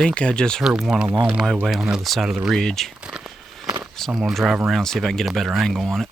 think I just heard one a long way away on the other side of the ridge. So I'm going to drive around and see if I can get a better angle on it.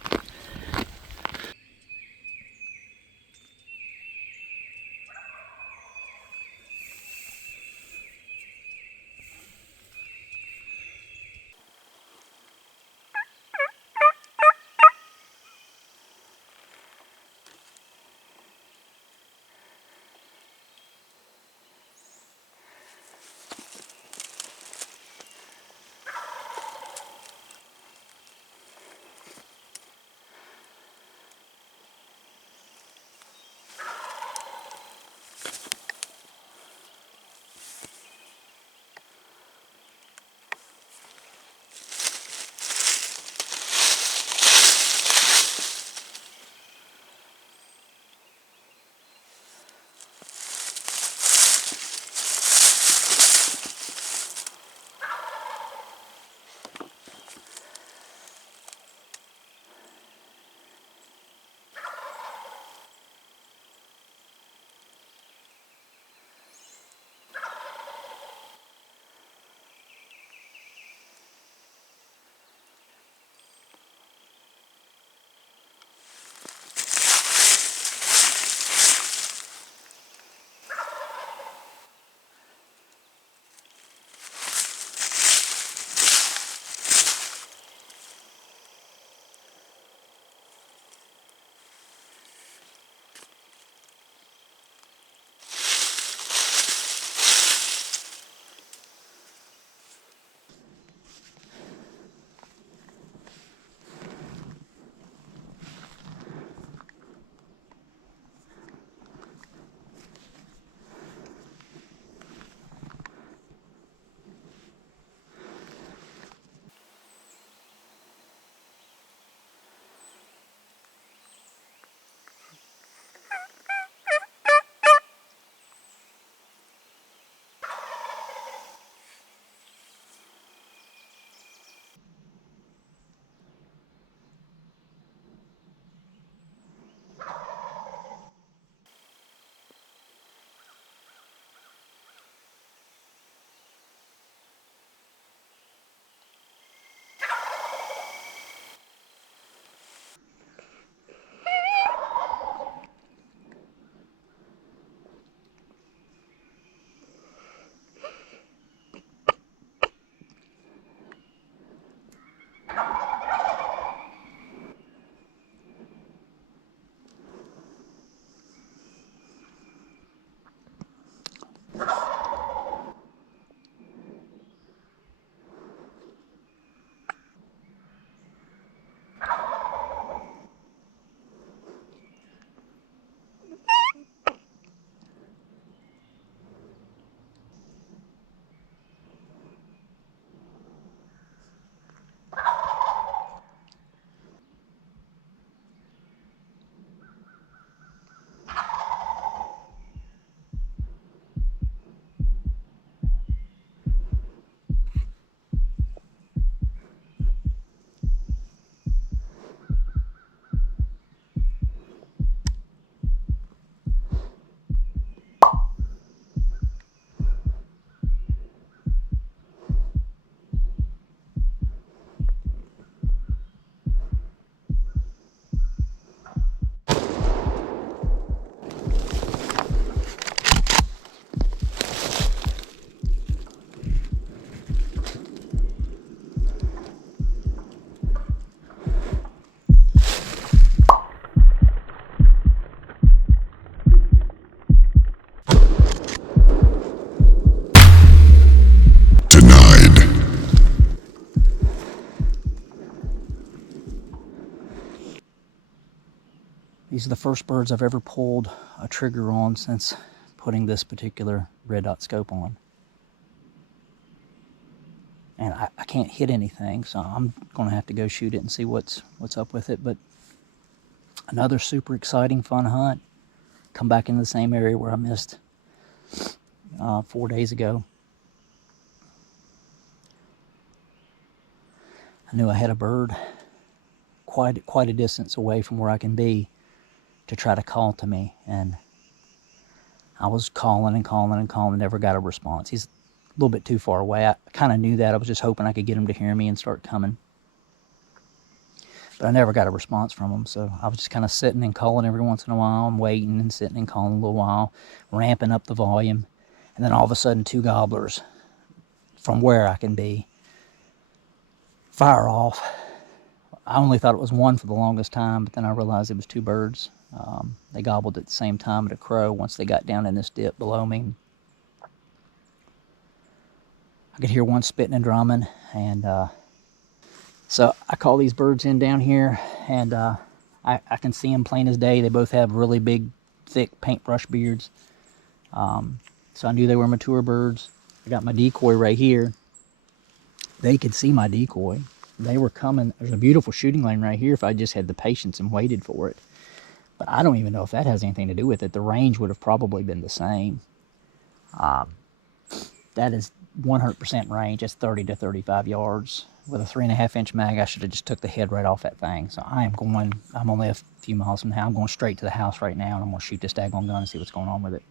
These are the first birds I've ever pulled a trigger on since putting this particular red dot scope on. And I can't hit anything, so I'm gonna have to go shoot it and see what's up with it. But another super exciting, fun hunt. Come back in the same area where I missed 4 days ago. I knew I had a bird quite a distance away from where I can be to try to call to me, and I was calling and calling and calling, never got a response. He's little bit too far away. I kind of knew that. I was just hoping I could get them to hear me and start coming. But I never got a response from them, so I was just kind of sitting and calling every once in a while and waiting and sitting and calling a little while, ramping up the volume. And then all of a sudden, 2 gobblers from where I can be fire off. I only thought it was one for the longest time, but then I realized it was 2 birds. They gobbled at the same time at a crow once they got down in this dip below me. I could hear one spitting and drumming, and so I call these birds in down here, and I can see them plain as day. They both have really big, thick paintbrush beards. So I knew they were mature birds. I got my decoy right here. They could see my decoy. They were coming. There's a beautiful shooting lane right here if I just had the patience and waited for it. But I don't even know if that has anything to do with it. The range would have probably been the same. That is 100% range. That's 30 to 35 yards. With a 3.5-inch mag, I should have just took the head right off that thing. So I'm only a few miles from now. I'm going straight to the house right now, and I'm going to shoot this daggone gun and see what's going on with it.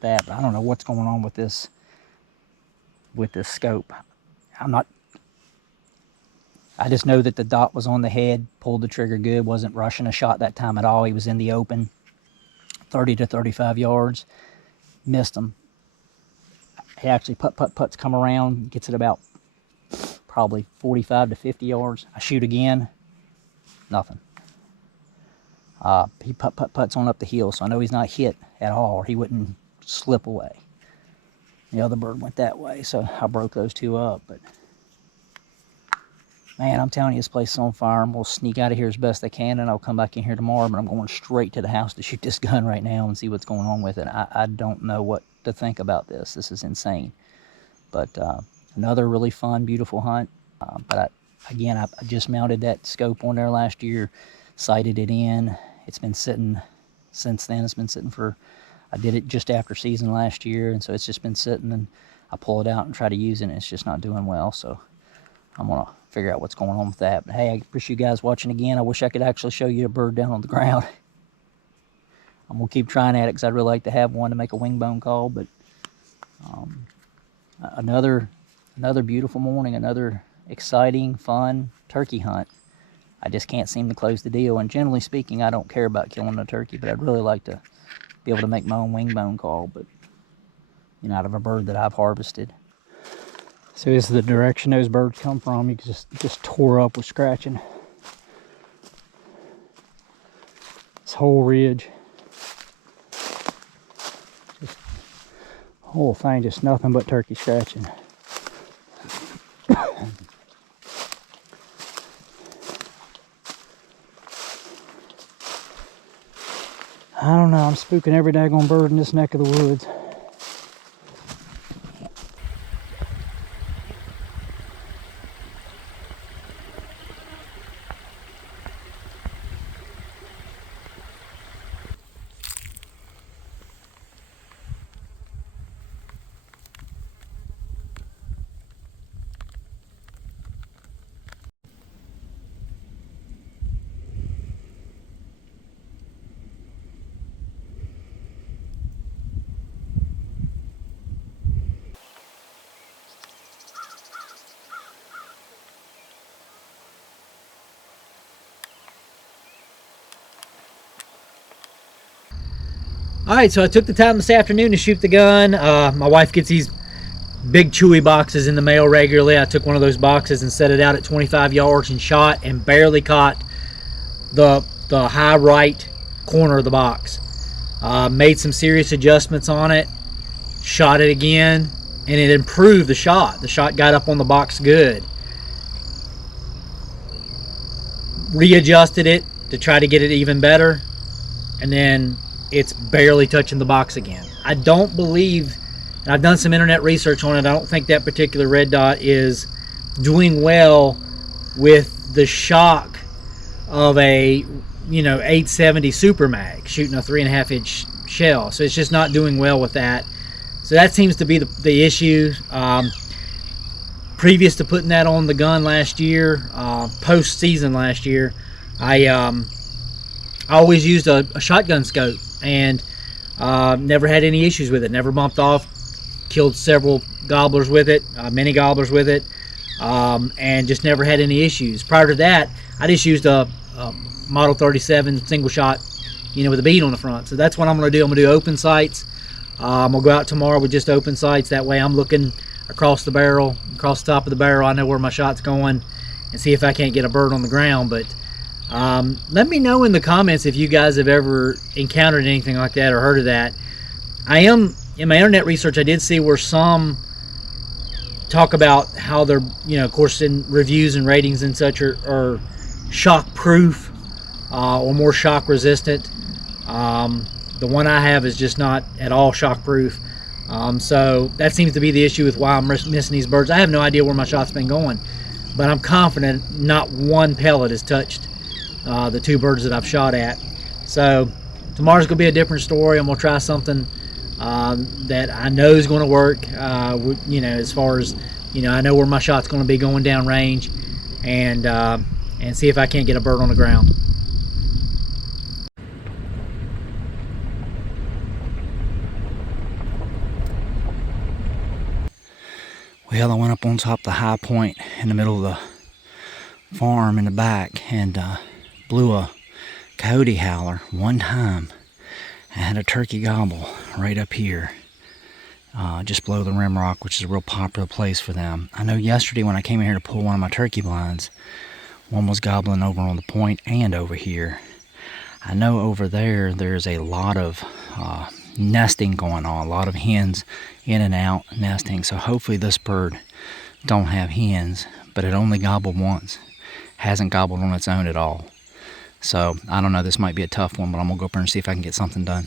But I don't know what's going on with this scope. I just know that the dot was on the head, pulled the trigger good, wasn't rushing a shot that time at all. He was in the open, 30 to 35 yards. Missed him. He actually puts come around, gets it about probably 45 to 50 yards. I shoot again, nothing. He puts on up the hill, so I know he's not hit at all, or he wouldn't slip away. The other bird went that way, so I broke those 2 up. But man, I'm telling you, this place is on fire. I'm going to sneak out of here as best I can, and I'll come back in here tomorrow, but I'm going straight to the house to shoot this gun right now and see what's going on with it. I don't know what to think about this. This is insane. But another really fun, beautiful hunt. But I just mounted that scope on there last year, sighted it in. It's been sitting since then. It's been sitting I did it just after season last year, and so it's just been sitting, and I pull it out and try to use it, and it's just not doing well. So I'm going to figure out what's going on with that. But hey, I appreciate you guys watching again. I wish I could actually show you a bird down on the ground. I'm going to keep trying at it because I'd really like to have one to make a wing bone call. But another beautiful morning, another exciting, fun turkey hunt. I just can't seem to close the deal. And generally speaking, I don't care about killing a turkey, but I'd really like to be able to make my own wing bone call, but out of a bird that I've harvested. So this is the direction those birds come from. You can just tore up with scratching. This whole ridge. Just, whole thing, just nothing but turkey scratching. I don't know, I'm spooking every daggone bird in this neck of the woods. All right, so I took the time this afternoon to shoot the gun. My wife gets these big chewy boxes in the mail regularly. I took one of those boxes and set it out at 25 yards and shot, and barely caught the high right corner of the box. Made some serious adjustments on it, shot it again, and it improved the shot. The shot got up on the box good. Readjusted it to try to get it even better, and then it's barely touching the box again. I don't believe, and I've done some internet research on it, I don't think that particular red dot is doing well with the shock of a 870 Super Mag shooting a 3.5-inch shell. So it's just not doing well with that. So that seems to be the issue. Previous to putting that on the gun last year, post-season last year, I always used a shotgun scope, and never had any issues with it. Never bumped off. Killed several gobblers with it, mini gobblers with it, and just never had any issues. Prior to that, I just used a Model 37 single shot, you know, with a bead on the front. So that's what I'm going to do. I'm going to do open sights. I'm going to go out tomorrow with just open sights. That way I'm looking across the barrel, across the top of the barrel. I know where my shot's going, and see if I can't get a bird on the ground. But let me know in the comments if you guys have ever encountered anything like that or heard of that. In my internet research, I did see where some talk about how they're, you know, of course in reviews and ratings and such, are shock proof or more shock resistant. The one I have is just not at all shock proof. So that seems to be the issue with why I'm missing these birds. I have no idea where my shot's been going, but I'm confident not one pellet has touched the 2 birds that I've shot at. So tomorrow's gonna be a different story. I'm gonna try something that I know is going to work, you know, as far as, you know, I know where my shot's going to be going down range, and see if I can't get a bird on the ground. Well, I went up on top of the high point in the middle of the farm in the back and blew a coyote howler one time. I had a turkey gobble right up here, just below the rim rock, which is a real popular place for them. I know yesterday when I came in here to pull one of my turkey blinds, one was gobbling over on the point and over here. I know over there, there's a lot of nesting going on, a lot of hens in and out nesting. So hopefully this bird don't have hens, but it only gobbled once. Hasn't gobbled on its own at all. So I don't know, this might be a tough one, but I'm gonna go up there and see if I can get something done.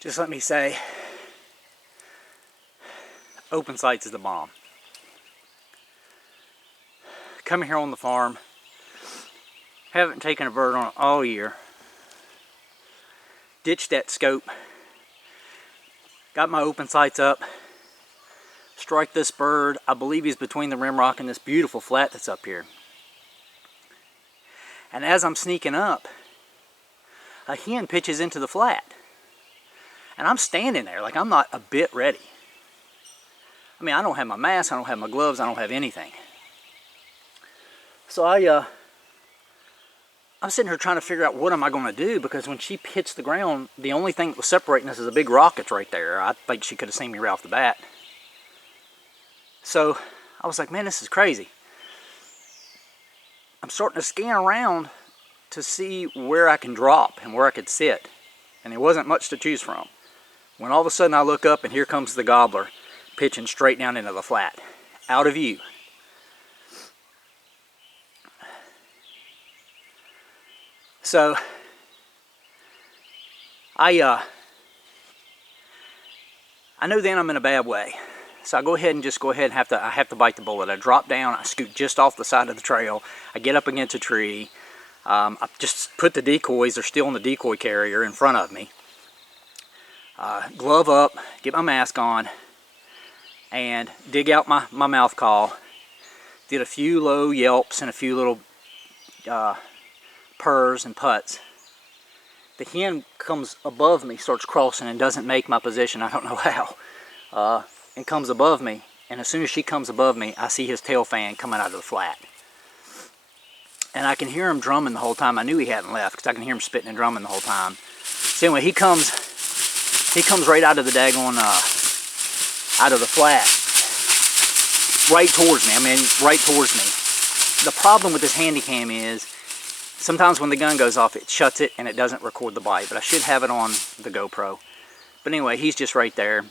Just let me say, open sights is the bomb. Coming here on the farm, haven't taken a bird on it all year. Ditched that scope, got my open sights up, strike this bird. I believe he's between the rim rock and this beautiful flat that's up here. And as I'm sneaking up, a hen pitches into the flat. And I'm standing there like I'm not a bit ready. I mean, I don't have my mask, I don't have my gloves, I don't have anything. So I'm sitting here trying to figure out what am I going to do, because when she hits the ground, the only thing that was separating us is a big rock that's right there. I think she could have seen me right off the bat. So I was like, man, this is crazy. I'm starting to scan around to see where I can drop and where I could sit. And there wasn't much to choose from. When all of a sudden I look up and here comes the gobbler pitching straight down into the flat, out of view. So I know then I'm in a bad way. So I go ahead and I have to bite the bullet. I drop down, I scoot just off the side of the trail, I get up against a tree, I just put the decoys, they're still in the decoy carrier in front of me. Glove up, get my mask on, and dig out my mouth call. Did a few low yelps and a few little purrs and putts. The hen comes above me, starts crossing, and doesn't make my position. I don't know how. And comes above me. And as soon as she comes above me, I see his tail fan coming out of the flat. And I can hear him drumming the whole time. I knew he hadn't left because I can hear him spitting and drumming the whole time. So anyway, he comes right out of the daggone, out of the flat. Right towards me. I mean, right towards me. The problem with this handy cam is sometimes when the gun goes off, it shuts it and it doesn't record the bite. But I should have it on the GoPro. But anyway, he's just right there.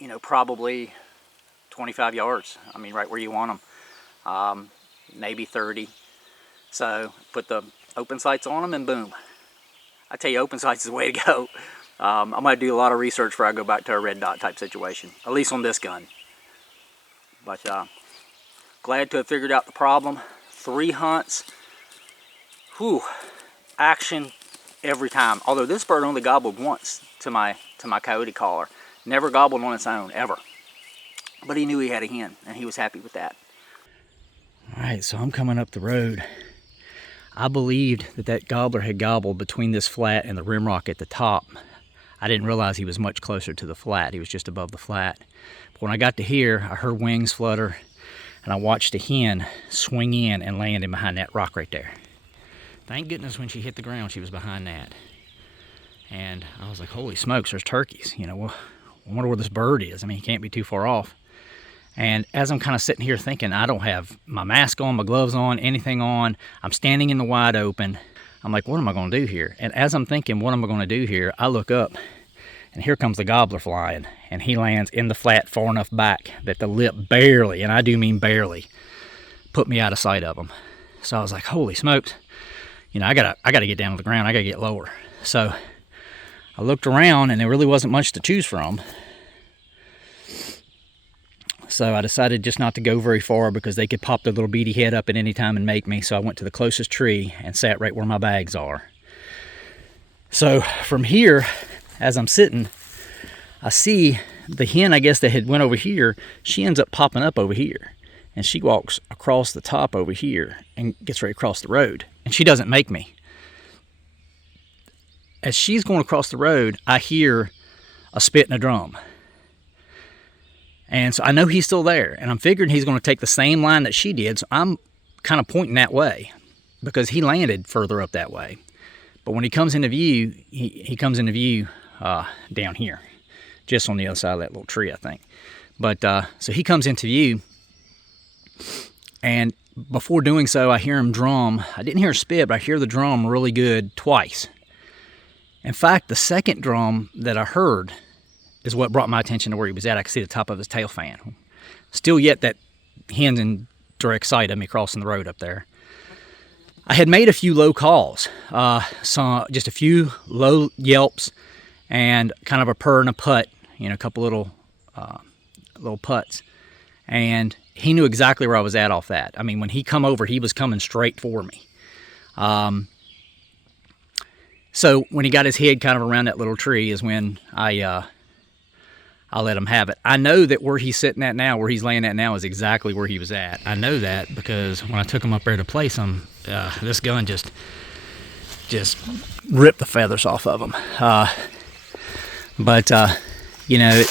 You know, probably 25 yards. I mean, right where you want them. Maybe 30. So put the open sights on them and boom. I tell you, open sights is the way to go. I'm going to do a lot of research before I go back to a red dot type situation, at least on this gun. But glad to have figured out the problem. 3 hunts. Whew. Action every time. Although this bird only gobbled once to my coyote collar. Never gobbled on its own, ever. But he knew he had a hen, and he was happy with that. Alright, so I'm coming up the road. I believed that gobbler had gobbled between this flat and the rim rock at the top. I didn't realize he was much closer to the flat. He was just above the flat. But when I got to here, I heard wings flutter, and I watched a hen swing in and land in behind that rock right there. Thank goodness when she hit the ground, she was behind that. And I was like, holy smokes, there's turkeys. You know, well, I wonder where this bird is. I mean, he can't be too far off. And as I'm kind of sitting here thinking, I don't have my mask on, my gloves on, anything on. I'm standing in the wide open. I'm like, what am I going to do here? And as I'm thinking, what am I going to do here? I look up, and here comes the gobbler flying. And he lands in the flat far enough back that the lip barely, and I do mean barely, put me out of sight of him. So I was like, holy smokes. You know, I gotta get down to the ground. I gotta get lower. So I looked around, and there really wasn't much to choose from. So I decided just not to go very far because they could pop their little beady head up at any time and make me. So I went to the closest tree and sat right where my bags are. So from here, as I'm sitting, I see the hen, I guess, that had went over here. She ends up popping up over here. And she walks across the top over here and gets right across the road. And she doesn't make me. As she's going across the road, I hear a spit and a drum. And so I know he's still there. And I'm figuring he's going to take the same line that she did. So I'm kind of pointing that way because he landed further up that way. But when he comes into view, he comes into view down here. Just on the other side of that little tree, I think. But so he comes into view. And before doing so, I hear him drum. I didn't hear a spit, but I hear the drum really good twice. In fact, the second drum that I heard is what brought my attention to where he was at. I could see the top of his tail fan. Still yet that hen's in direct sight of me crossing the road up there. I had made a few low calls. Just a few low yelps and kind of a purr and a putt. You know, a couple little putts. And he knew exactly where I was at off that. I mean, when he come over, he was coming straight for me. So when he got his head kind of around that little tree is when I let him have it. I know that where he's sitting at now, where he's laying at now, is exactly where he was at. I know that because when I took him up there to place him, this gun just ripped the feathers off of him. But you know,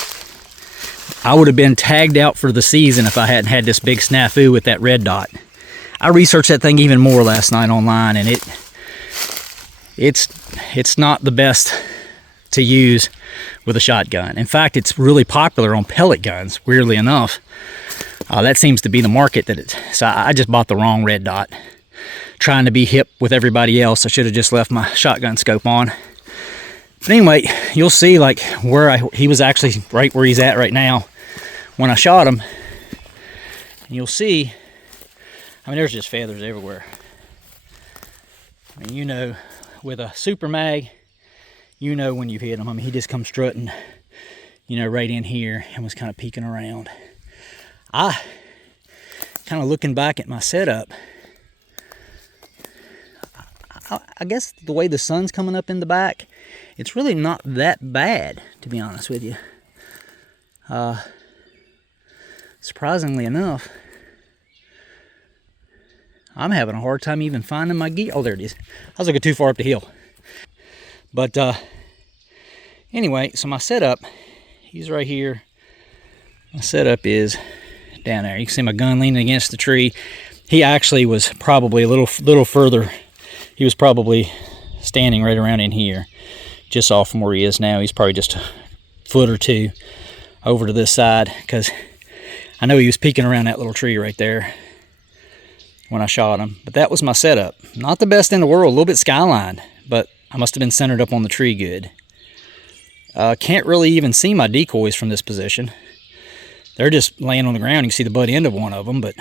I would have been tagged out for the season if I hadn't had this big snafu with that red dot. I researched that thing even more last night online, and it's not the best to use with a shotgun. In fact, it's really popular on pellet guns, weirdly enough. That seems to be the market so I just bought the wrong red dot. Trying to be hip with everybody else, I should have just left my shotgun scope on. But anyway, you'll see like he was actually right where he's at right now when I shot him. And you'll see, I mean, there's just feathers everywhere. I mean, you know, with a super mag, you know when you've hit him. I mean, he just comes strutting, you know, right in here and was kind of peeking around. I, kind of looking back at my setup, I guess the way the sun's coming up in the back, it's really not that bad, to be honest with you. Surprisingly enough, I'm having a hard time even finding my gear. Oh, there it is. I was looking too far up the hill. But anyway, so my setup, he's right here. My setup is down there. You can see my gun leaning against the tree. He actually was probably a little further. He was probably standing right around in here, just off from where he is now. He's probably just a foot or two over to this side, because I know he was peeking around that little tree right there when I shot him. But that was my setup. Not the best in the world, a little bit skylined, but I must have been centered up on the tree good. Can't really even see my decoys from this position. They're just laying on the ground. You can see the butt end of one of them, but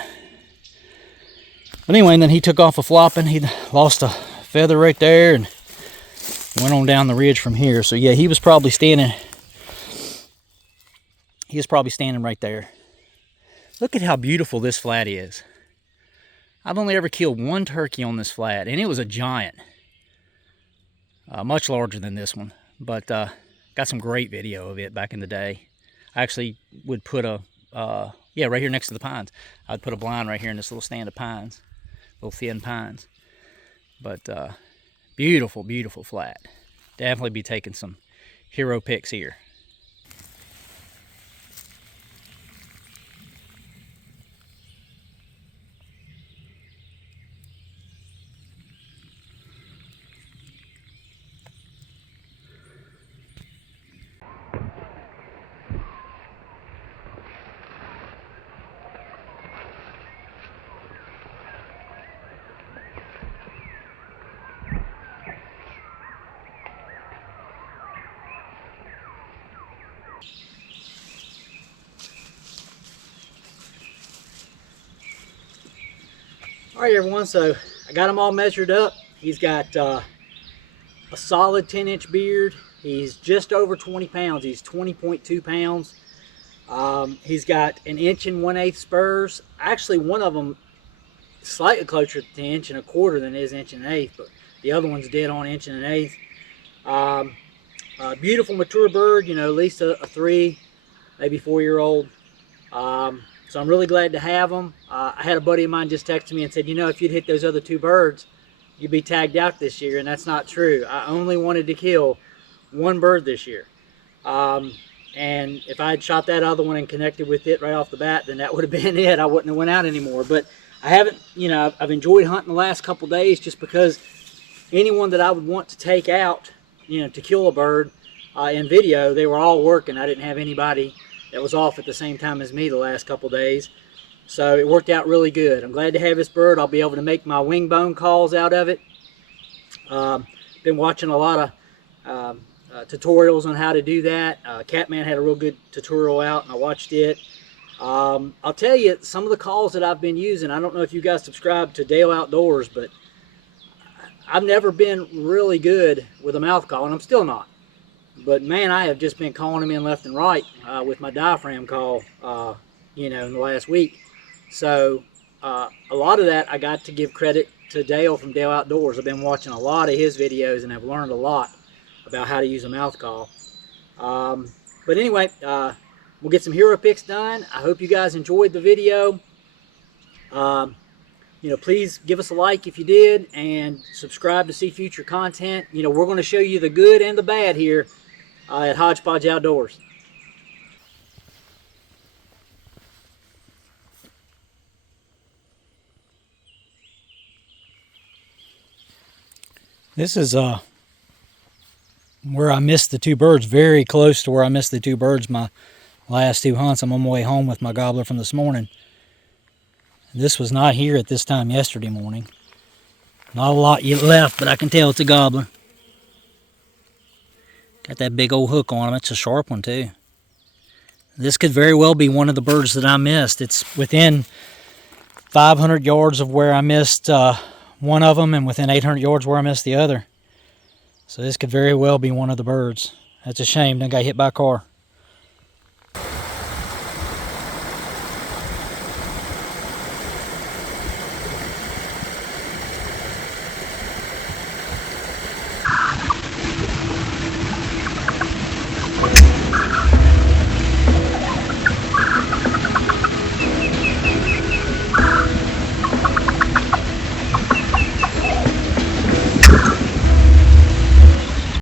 anyway, and then he took off a flopping. He lost a feather right there and went on down the ridge from here. So yeah, he was probably standing right there. Look at how beautiful this flat is. I've only ever killed one turkey on this flat, and it was a giant. Much larger than this one, but got some great video of it back in the day. I actually would put a, yeah, right here next to the pines. I'd put a blind right here in this little stand of pines, little thin pines. But beautiful, beautiful flat. Definitely be taking some hero pics here. All right, everyone, so I got him all measured up. He's got a solid 10-inch beard. He's just over 20 pounds. He's 20.2 pounds. He's got 1 1/8 spurs. Actually, one of them slightly closer to 1 1/4 than it is 1 1/8, but the other one's dead on 1 1/8. Beautiful mature bird, you know, at least a 3, maybe 4-year-old. So I'm really glad to have them. I had a buddy of mine just text me and said, you know, if you'd hit those other 2 birds, you'd be tagged out this year, and that's not true. I only wanted to kill 1 bird this year. And if I had shot that other one and connected with it right off the bat, then that would have been it. I wouldn't have went out anymore. But I haven't, you know, I've enjoyed hunting the last couple days, just because anyone that I would want to take out, you know, to kill a bird in video, they were all working. I didn't have anybody that was off at the same time as me the last couple days. So it worked out really good. I'm glad to have this bird. I'll be able to make my wing bone calls out of it. Been watching a lot of tutorials on how to do that. Catman had a real good tutorial out, and I watched it. I'll tell you, some of the calls that I've been using, I don't know if you guys subscribe to Dale Outdoors, but I've never been really good with a mouth call, and I'm still not. But man, I have just been calling them in left and right with my diaphragm call, you know, in the last week. So a lot of that I got to give credit to Dale from Dale Outdoors. I've been watching a lot of his videos and have learned a lot about how to use a mouth call. But anyway, we'll get some hero picks done. I hope you guys enjoyed the video. You know, please give us a like if you did, and subscribe to see future content. You know, we're going to show you the good and the bad here at Hodgepodge Outdoors. This is where I missed the 2 birds, very close to where I missed the 2 birds my last 2 hunts. I'm on my way home with my gobbler from this morning. This was not here at this time yesterday morning. Not a lot yet left, but I can tell it's a gobbler. Got that big old hook on him. It's a sharp one too. This could very well be one of the birds that I missed. It's within 500 yards of where I missed one of them, and within 800 yards where I missed the other. So this could very well be one of the birds. That's a shame. Done got hit by a car.